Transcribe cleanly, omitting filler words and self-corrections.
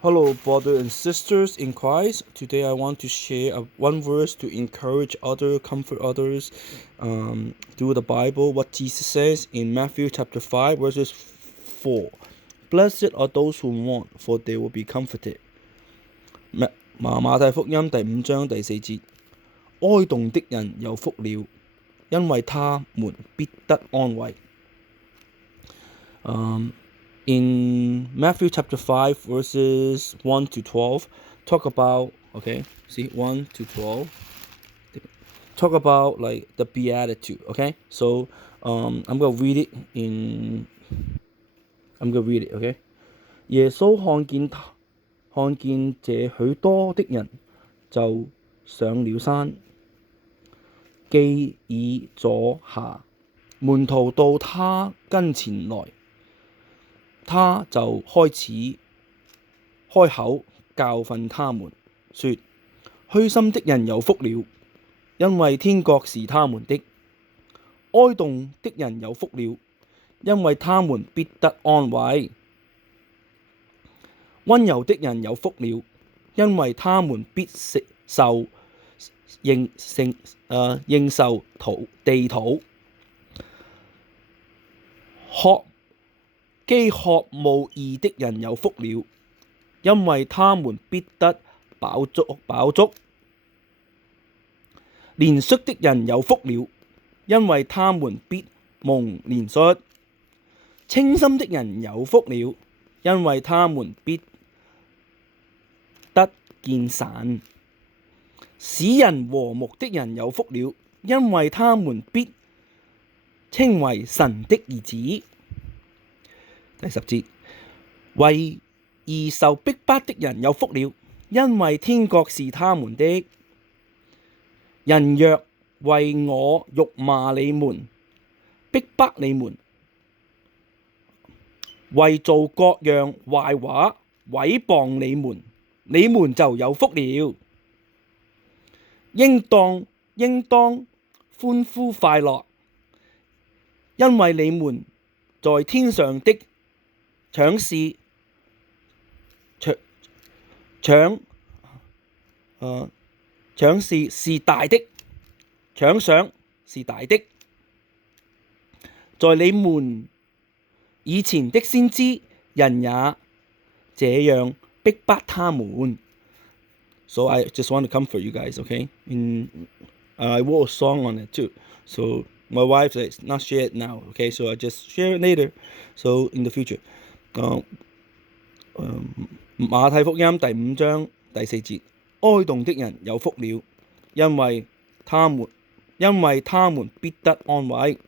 Hello, brothers and sisters in Christ. Today I want to share one verse to encourage others, comfort others through the Bible. What Jesus says in Matthew chapter 5, verses 4. Blessed are those who mourn, for they will be comforted. 馬太福音第5章第4節，哀慟的人有福了，因為他們必得安慰。In Matthew chapter 5 verses 1 to 12 talk about 1 to 12 talk about like the beatitude. So I'm gonna read it.耶穌看見這許多的人，就上了山，既已坐下，門徒到他跟前來，他就開口教訓他們，說：虛心的人有福了，因為天國是他們的；哀慟的人有福了，因為他們必得安慰；溫柔的人有福了，因為他們必應受地土；飢渴慕義的人有福了，因為他們必得飽足；憐恤的人有福了，因為他們必蒙憐恤；清心的人有福了，因為他們必得見神；使人和睦的人有福了，因為他們必稱為神的兒子。第10節，為義受逼迫的人有福了，因為天國是他們的。人若為我辱罵你們，逼迫你們，為造各樣壞話毀謗你們，你們就有福了。應當歡呼快樂，因為你們在天上的賞是大的，獎賞是大的。在你們以前的先知，人也這樣逼迫他們。So I just want to comfort you guys, okay? I wrote a song on it too. So my wife says not share it now, okay? So I just share it later. So in the future. 馬太福音第5章第4節，哀慟的人有福了，因為他們必得安慰。